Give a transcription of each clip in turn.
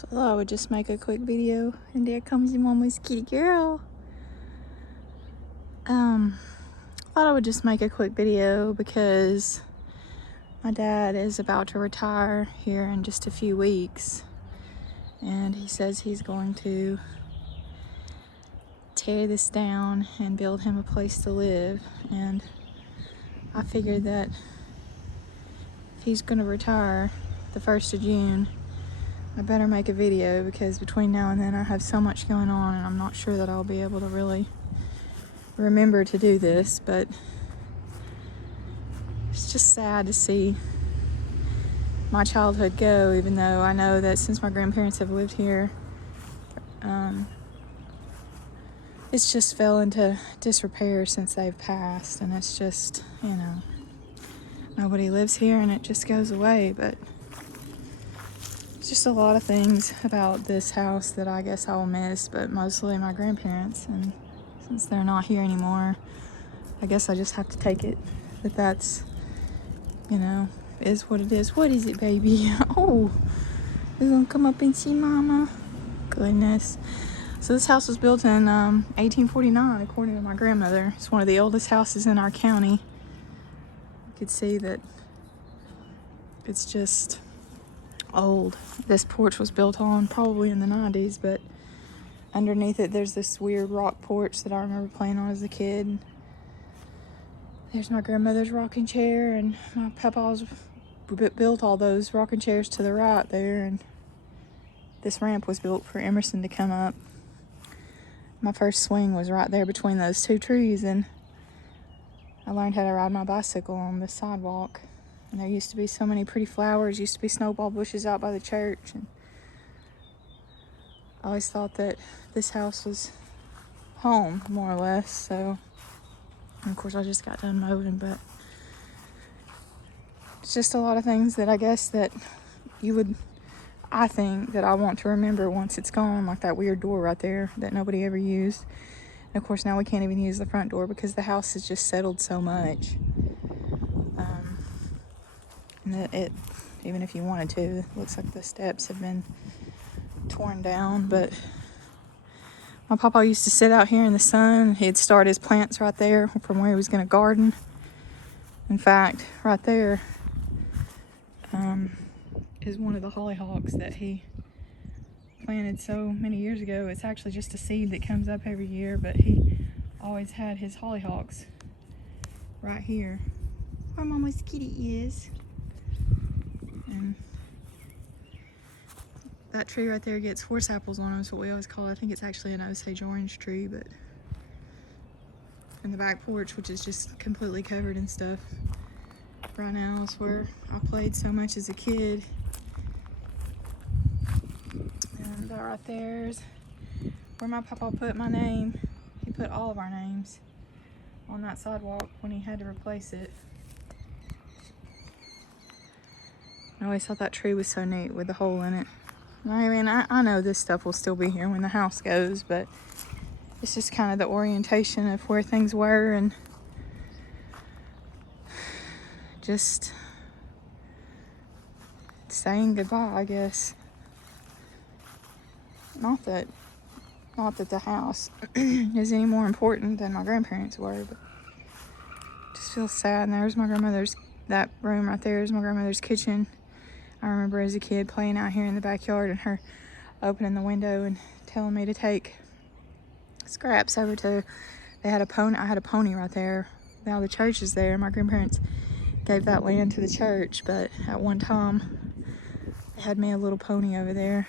So I thought I would just make a quick video. And there comes your mama's kitty girl. I thought I would just make a quick video because my dad is about to retire here in just a few weeks. And he says he's going to tear this down and build him a place to live. And I figured that if he's going to retire the 1st of June, I better make a video, because between now and then I have so much going on and I'm not sure that I'll be able to really remember to do this. But it's just sad to see my childhood go, even though I know that since my grandparents have lived here, it's just fell into disrepair since they've passed. And it's just, you know, nobody lives here and it just goes away. But it's just a lot of things about this house that I guess I will miss, but mostly my grandparents. And since they're not here anymore, I guess I just have to take it that that's, you know, is what it is. What is it, baby? Oh, you gonna come up and see mama? Goodness. So this house was built in 1849, according to my grandmother. It's one of the oldest houses in our county. You could see that it's just old. This porch was built on probably in the 90s, but underneath it there's this weird rock porch that I remember playing on as a kid. There's my grandmother's rocking chair, and my papa's built all those rocking chairs to the right there, and this ramp was built for Emerson to come up. My first swing was right there between those two trees, and I learned how to ride my bicycle on the sidewalk. And there used to be so many pretty flowers, used to be snowball bushes out by the church, and I always thought that this house was home, more or less. So, and of course I just got done mowing, but it's just a lot of things that I guess that I think that I want to remember once it's gone, like that weird door right there that nobody ever used. And of course now we can't even use the front door because the house has just settled so much. And that it, even if you wanted to, it looks like the steps have been torn down. But my papa used to sit out here in the sun. He'd start his plants right there from where he was going to garden. In fact, right there is one of the hollyhocks that he planted so many years ago. It's actually just a seed that comes up every year, but he always had his hollyhocks right here where Mama's kitty is. And that tree right there gets horse apples on them, is what we always call it. I think it's actually an Osage orange tree. But in the back porch, which is just completely covered in stuff right now, is where I played so much as a kid. And that right there is where my papa put my name. He put all of our names on that sidewalk when he had to replace it. I always thought that tree was so neat with the hole in it. I mean, I know this stuff will still be here when the house goes, but it's just kind of the orientation of where things were, and just saying goodbye, I guess. Not that the house is any more important than my grandparents were, but it just feels sad. And there's my grandmother's, that room right there is my grandmother's kitchen. I remember as a kid playing out here in the backyard and her opening the window and telling me to take scraps over to, I had a pony right there. Now the church is there. My grandparents gave that land to the church, but at one time they had me a little pony over there.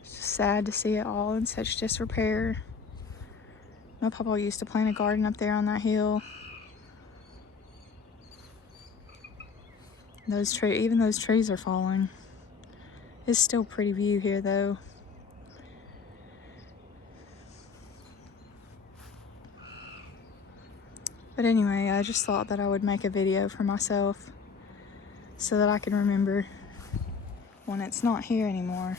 It's just sad to see it all in such disrepair. My papa used to plant a garden up there on that hill. Even those trees are falling. It's still a pretty view here though. But anyway, I just thought that I would make a video for myself so that I can remember when it's not here anymore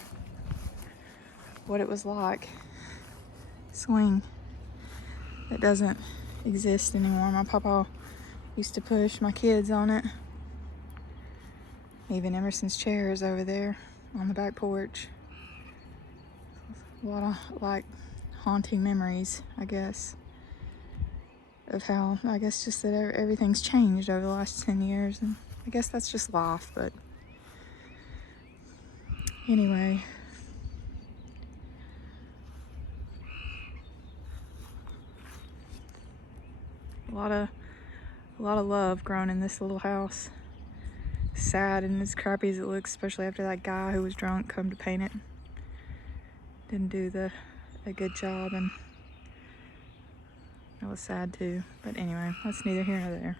what it was like. Swing that doesn't exist anymore. My papa used to push my kids on it. Even Emerson's chair is over there on the back porch. A lot of like haunting memories, I guess, of how, I guess, just that everything's changed over the last 10 years. And I guess that's just life, but anyway. A lot of love grown in this little house. Sad and as crappy as it looks, especially after that guy who was drunk come to paint it. Didn't do a good job, and it was sad too. But anyway, that's neither here nor there.